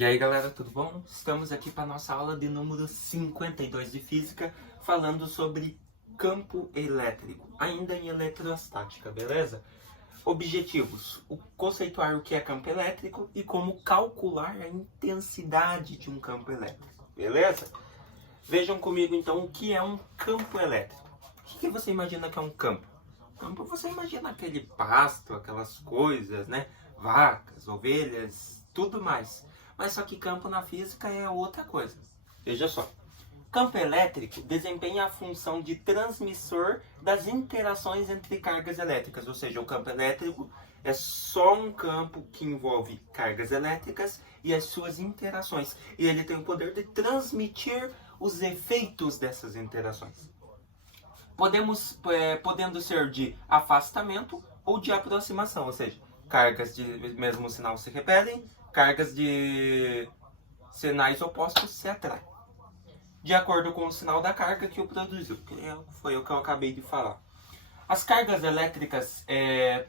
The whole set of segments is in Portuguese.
E aí galera, tudo bom? Estamos aqui para nossa aula de número 52 de Física, falando sobre campo elétrico, ainda em eletrostática, beleza? Objetivos: conceituar o que é campo elétrico e como calcular a intensidade de um campo elétrico, beleza? Vejam comigo então o que é um campo elétrico. O que você imagina que é um campo? Campo, você imagina aquele pasto, aquelas coisas, né? Vacas, ovelhas, tudo mais. Mas só que campo na física é outra coisa. Veja só. Campo elétrico desempenha a função de transmissor das interações entre cargas elétricas. Ou seja, o campo elétrico é só um campo que envolve cargas elétricas e as suas interações. E ele tem o poder de transmitir os efeitos dessas interações. Podendo ser de afastamento ou de aproximação. Ou seja, cargas de mesmo sinal se repelem, cargas de sinais opostos se atraem, de acordo com o sinal da carga que o produziu, que foi o que eu acabei de falar. As cargas elétricas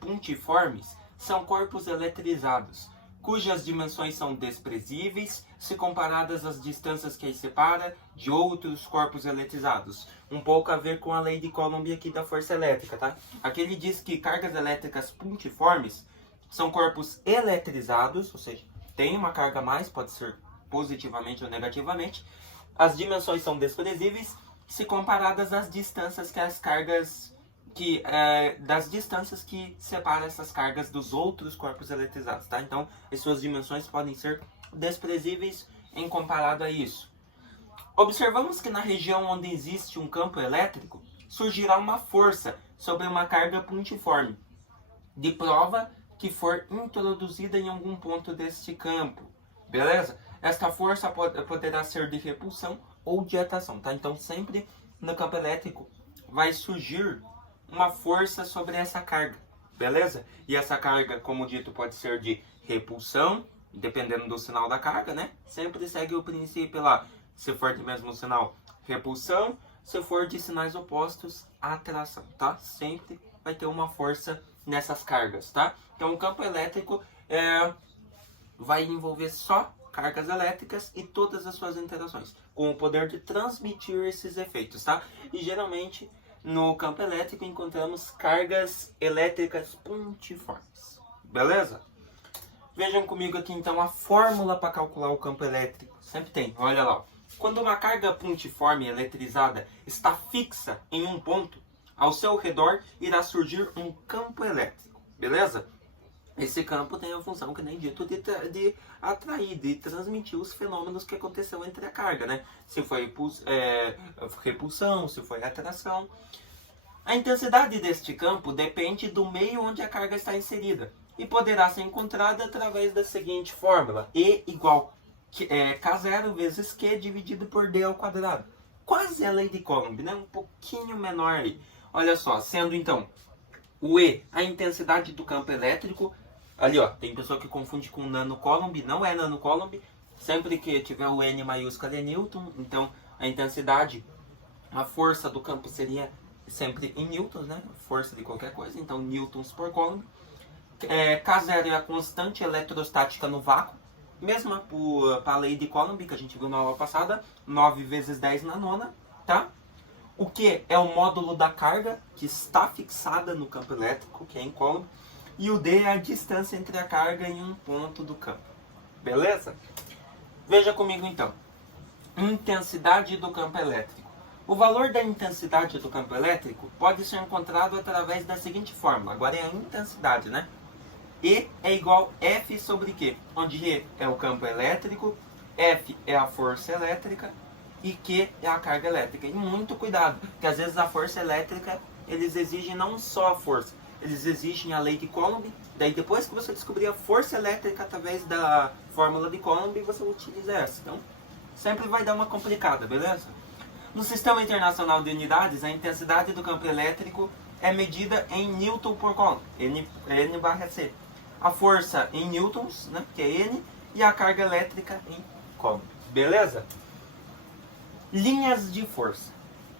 puntiformes são corpos eletrizados, cujas dimensões são desprezíveis se comparadas às distâncias que as separa de outros corpos eletrizados. Um pouco a ver com a lei de Coulomb aqui da força elétrica, tá? Aqui ele diz que cargas elétricas puntiformes são corpos eletrizados, ou seja, tem uma carga a mais, pode ser positivamente ou negativamente. As dimensões são desprezíveis se comparadas às distâncias que as cargas das distâncias que separam essas cargas dos outros corpos eletrizados, tá? Então, as suas dimensões podem ser desprezíveis em comparado a isso. Observamos que na região onde existe um campo elétrico, surgirá uma força sobre uma carga puntiforme, de prova que for introduzida em algum ponto deste campo, beleza? Esta força poderá ser de repulsão ou de atração, tá? Então sempre no campo elétrico vai surgir uma força sobre essa carga, beleza? E essa carga, como dito, pode ser de repulsão, dependendo do sinal da carga, né? Sempre segue o princípio lá, se for de mesmo sinal, repulsão, se for de sinais opostos, atração, tá? Sempre vai ter uma força nessas cargas, tá? Então o campo elétrico vai envolver só cargas elétricas e todas as suas interações, com o poder de transmitir esses efeitos, tá? E geralmente no campo elétrico encontramos cargas elétricas puntiformes, beleza? Vejam comigo aqui então a fórmula para calcular o campo elétrico. Sempre tem, olha lá. Quando uma carga puntiforme eletrizada está fixa em um ponto, ao seu redor irá surgir um campo elétrico, beleza? Esse campo tem a função, que nem dito, de atrair, de transmitir os fenômenos que aconteceu entre a carga, né? Se foi repulsão, se foi atração. A intensidade deste campo depende do meio onde a carga está inserida e poderá ser encontrada através da seguinte fórmula: E igual K0 vezes Q dividido por D ao quadrado. Quase a lei de Coulomb, né? Um pouquinho menor aí. Olha só, sendo então o E a intensidade do campo elétrico. Ali ó, tem pessoa que confunde com nano Coulomb, não é nano Coulomb. Sempre que tiver o N maiúsculo é Newton, então a intensidade, a força do campo seria sempre em newtons, né? Força de qualquer coisa, então newtons por Coulomb. K0 é a constante eletrostática no vácuo, mesma para a lei de Coulomb que a gente viu na aula passada, 9 vezes 10 na nona, tá? O Q é o módulo da carga que está fixada no campo elétrico, que é em Coulomb. E o D é a distância entre a carga e um ponto do campo. Beleza? Veja comigo então. Intensidade do campo elétrico. O valor da intensidade do campo elétrico pode ser encontrado através da seguinte fórmula. Agora é a intensidade, né? E é igual F sobre Q, onde E é o campo elétrico, F é a força elétrica e Q é a carga elétrica. E muito cuidado, porque às vezes a força elétrica, eles exigem não só a força, eles exigem a lei de Coulomb. Daí depois que você descobrir a força elétrica através da fórmula de Coulomb, você utiliza essa. Então, sempre vai dar uma complicada, beleza? No Sistema Internacional de Unidades, a intensidade do campo elétrico é medida em Newton por Coulomb, N/C. A força em newtons, né, que é N, e a carga elétrica em Coulomb. Beleza? Linhas de força.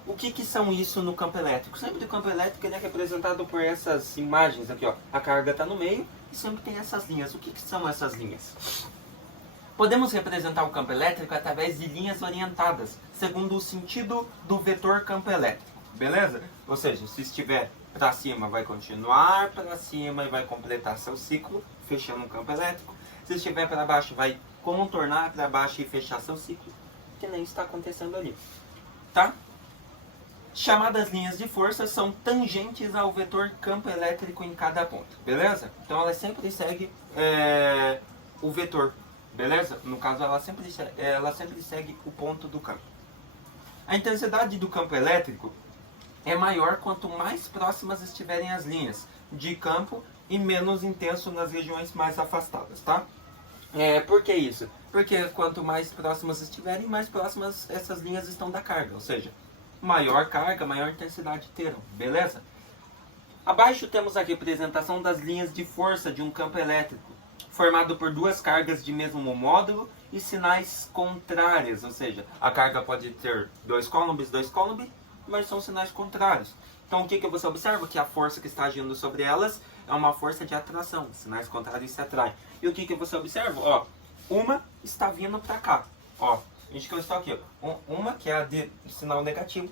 O que são isso no campo elétrico? Sempre o campo elétrico ele é representado por essas imagens aqui, ó. A carga está no meio e sempre tem essas linhas. O que são essas linhas? Podemos representar o campo elétrico através de linhas orientadas, segundo o sentido do vetor campo elétrico, beleza? Ou seja, se estiver para cima, vai continuar para cima e vai completar seu ciclo, fechando o campo elétrico. Se estiver para baixo, vai contornar para baixo e fechar seu ciclo, que nem está acontecendo ali, tá? Chamadas linhas de força são tangentes ao vetor campo elétrico em cada ponto, beleza? Então ela sempre segue o vetor, beleza? No caso, ela sempre segue o ponto do campo. A intensidade do campo elétrico é maior quanto mais próximas estiverem as linhas de campo e menos intenso nas regiões mais afastadas, tá? Por que isso? Porque quanto mais próximas estiverem, mais próximas essas linhas estão da carga, ou seja, maior carga, maior intensidade terão, beleza? Abaixo temos a representação das linhas de força de um campo elétrico, formado por duas cargas de mesmo módulo e sinais contrários, ou seja, a carga pode ter dois coulombs, mas são sinais contrários. Então o que você observa? Que a força que está agindo sobre elas é uma força de atração, sinais contrários se atraem. E o que você observa? Ó, uma está vindo para cá, ó. Veja que eu estou aqui, ó. Uma que é a de sinal negativo,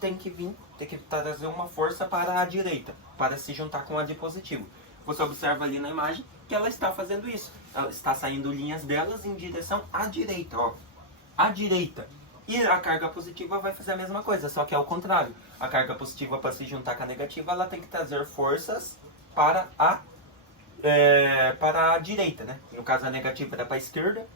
tem que trazer uma força para a direita, para se juntar com a de positivo. Você observa ali na imagem que ela está fazendo isso. Ela está saindo linhas delas em direção à direita, ó. À direita. E a carga positiva vai fazer a mesma coisa, só que é o contrário. A carga positiva, para se juntar com a negativa, ela tem que trazer forças para a direita, né? No caso, a negativa era para a esquerda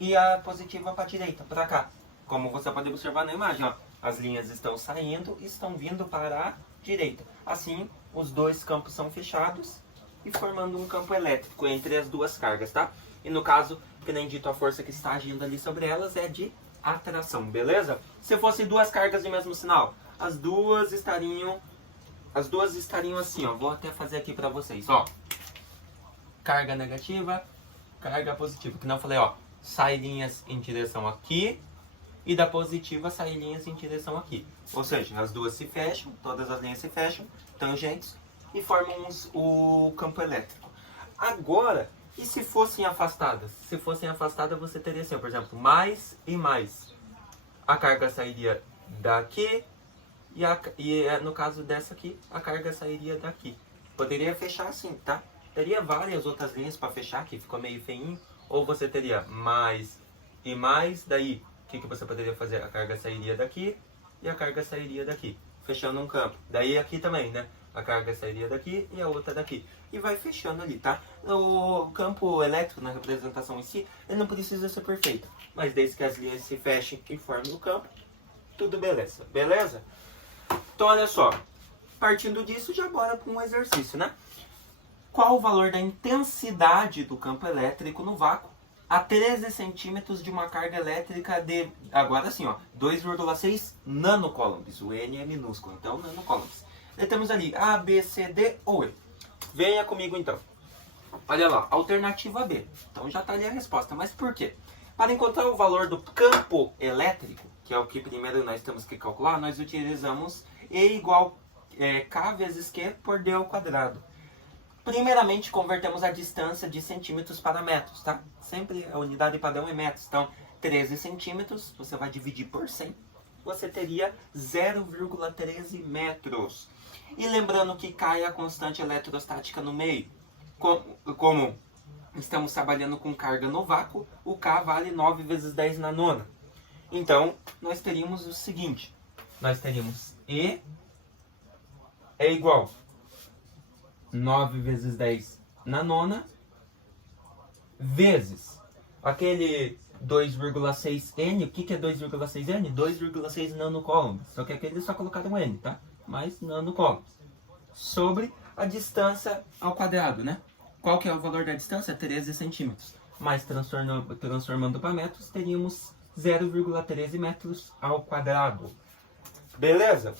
e a positiva para a direita, para cá. Como você pode observar na imagem, ó. As linhas estão saindo e estão vindo para a direita. Assim, os dois campos são fechados e formando um campo elétrico entre as duas cargas, tá? E no caso, que nem dito, a força que está agindo ali sobre elas é de atração, beleza? Se fosse duas cargas de mesmo sinal, as duas estariam assim, ó. Vou até fazer aqui para vocês, ó. Carga negativa, carga positiva. Que não falei, ó. Sai linhas em direção aqui e da positiva sai linhas em direção aqui. Ou seja, as duas se fecham, todas as linhas se fecham, tangentes, e formam o campo elétrico. Agora, e se fossem afastadas? Se fossem afastadas, você teria assim, por exemplo, mais e mais. A carga sairia daqui e no caso dessa aqui, a carga sairia daqui. Poderia fechar assim, tá? Teria várias outras linhas para fechar, que ficou meio feinho. Ou você teria mais e mais, daí o que você poderia fazer? A carga sairia daqui e a carga sairia daqui, fechando um campo. Daí aqui também, né? A carga sairia daqui e a outra daqui. E vai fechando ali, tá? O campo elétrico, na representação em si, ele não precisa ser perfeito. Mas desde que as linhas se fechem e formem o campo, tudo beleza. Beleza? Então olha só. Partindo disso, já bora para um exercício, né? Qual o valor da intensidade do campo elétrico no vácuo a 13 centímetros de uma carga elétrica de, agora sim, ó, 2,6 nanocoulombs. O N é minúsculo, então nanocoulombs. E temos ali A, B, C, D ou E. Venha comigo então. Olha lá, alternativa B. Então já está ali a resposta. Mas por quê? Para encontrar o valor do campo elétrico, que é o que primeiro nós temos que calcular, nós utilizamos E igual K vezes Q por D ao quadrado. Primeiramente, convertemos a distância de centímetros para metros, tá? Sempre a unidade padrão é metros. Então, 13 centímetros, você vai dividir por 100, você teria 0,13 metros. E lembrando que K é a constante eletrostática no meio. Como estamos trabalhando com carga no vácuo, o K vale 9 vezes 10 na nona. Então, nós teríamos o seguinte. Nós teríamos E é igual 9 vezes 10 na nona, vezes aquele 2,6N. O que é 2,6N? 2,6 nanocoulombs. Só que aqui eles só colocaram N, tá? Mais nanocoulombs. Sobre a distância ao quadrado, né? Qual que é o valor da distância? 13 centímetros. Mas transformando para metros, teríamos 0,13 metros ao quadrado. Beleza?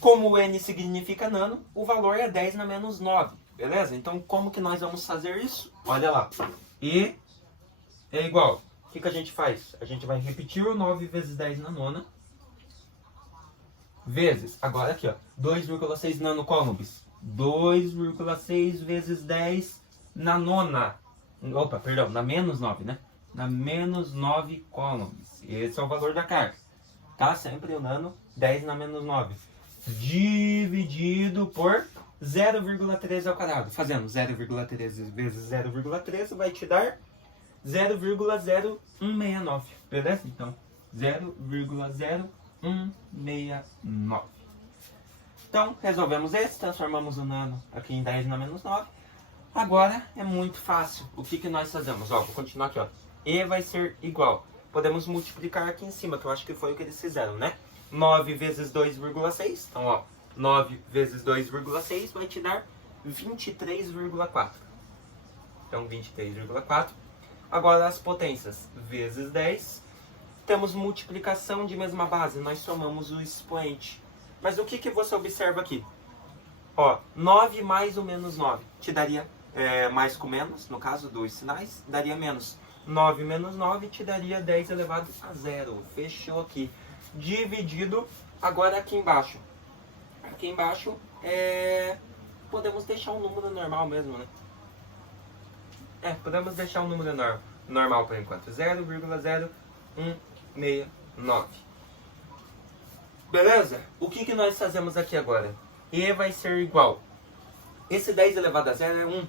Como o N significa nano, o valor é 10 na menos 9. Beleza? Então, como que nós vamos fazer isso? Olha lá. E é igual. O que a gente faz? A gente vai repetir o 9 vezes 10 na nona. Vezes, agora aqui, ó, 2,6 nanocoulombs. 2,6 vezes 10 na nona. Opa, perdão, na menos 9, né? na menos 9 coulombs. Esse é o valor da carga. Tá? Sempre o nano 10 na menos 9. Dividido por 0,13 ao quadrado. Fazendo 0,13 vezes 0,13 vai te dar 0,0169. Beleza? Então, 0,0169. Então, resolvemos esse, transformamos o nano aqui em 10 na menos 9. Agora é muito fácil. O que nós fazemos? Ó, vou continuar aqui, ó. E vai ser igual. Podemos multiplicar aqui em cima, que eu acho que foi o que eles fizeram, né? 9 vezes 2,6. Então, ó, 9 vezes 2,6 vai te dar 23,4. Então, 23,4. Agora as potências vezes 10. Temos multiplicação de mesma base. Nós somamos o expoente. Mas o que você observa aqui? Ó, 9 mais o menos 9 te daria mais com menos, no caso dos sinais, daria menos. 9 menos 9 te daria 10 elevado a 0. Fechou aqui. Dividido agora aqui embaixo. Aqui embaixo podemos deixar um número normal mesmo, né? Podemos deixar um número normal por enquanto. 0,0169. Beleza? O que nós fazemos aqui agora? E vai ser igual. Esse 10 elevado a 0 é 1.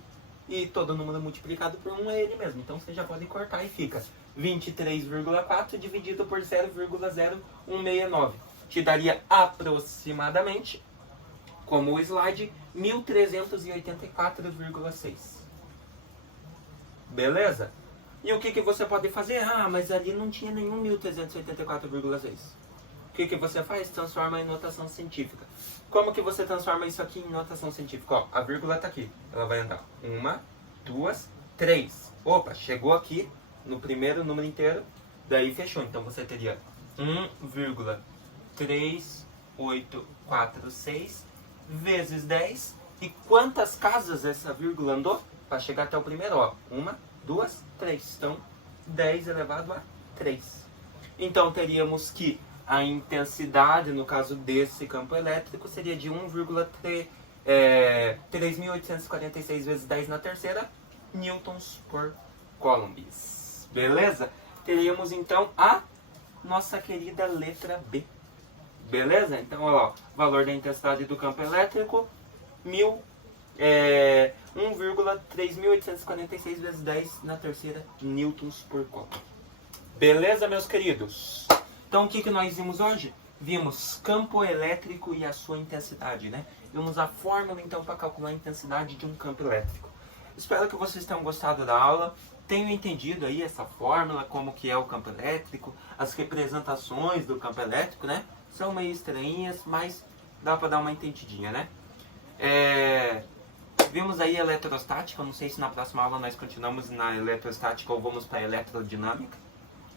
E todo número multiplicado por 1 é ele mesmo. Então você já pode cortar e fica 23,4 dividido por 0,0169. Te daria aproximadamente, como o slide, 1384,6. Beleza? E o que você pode fazer? Ah, mas ali não tinha nenhum 1384,6. O que você faz? Transforma em notação científica. Como que você transforma isso aqui em notação científica? Ó, a vírgula está aqui. Ela vai andar 1, 2, 3. Opa, chegou aqui no primeiro número inteiro. Daí fechou. Então você teria 1,3846 vezes 10. E quantas casas essa vírgula andou? Para chegar até o primeiro, ó. 1, 2, 3. Então, 10 elevado a 3. Então teríamos que a intensidade, no caso desse campo elétrico, seria de 3.846 vezes 10 na terceira newtons por coulombs. Beleza? Teríamos então a nossa querida letra B. Beleza? Então, ó, valor da intensidade do campo elétrico, 1,3.846 vezes 10 na terceira newtons por coulomb. Beleza, meus queridos? Então, o que nós vimos hoje? Vimos campo elétrico e a sua intensidade, né? Vimos a fórmula, então, para calcular a intensidade de um campo elétrico. Espero que vocês tenham gostado da aula, tenham entendido aí essa fórmula, como que é o campo elétrico, as representações do campo elétrico, né? São meio estranhas, mas dá para dar uma entendidinha, né? Vimos aí a eletrostática, não sei se na próxima aula nós continuamos na eletrostática ou vamos para a eletrodinâmica.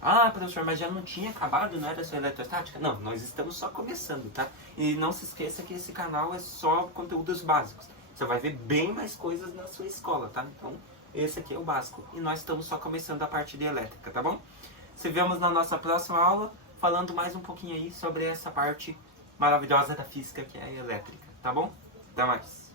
Ah, professor, mas já não tinha acabado, não era só eletrostática? Não, nós estamos só começando, tá? E não se esqueça que esse canal é só conteúdos básicos. Você vai ver bem mais coisas na sua escola, tá? Então, esse aqui é o básico. E nós estamos só começando a parte de elétrica, tá bom? Se vemos na nossa próxima aula, falando mais um pouquinho aí sobre essa parte maravilhosa da física que é a elétrica, tá bom? Até mais!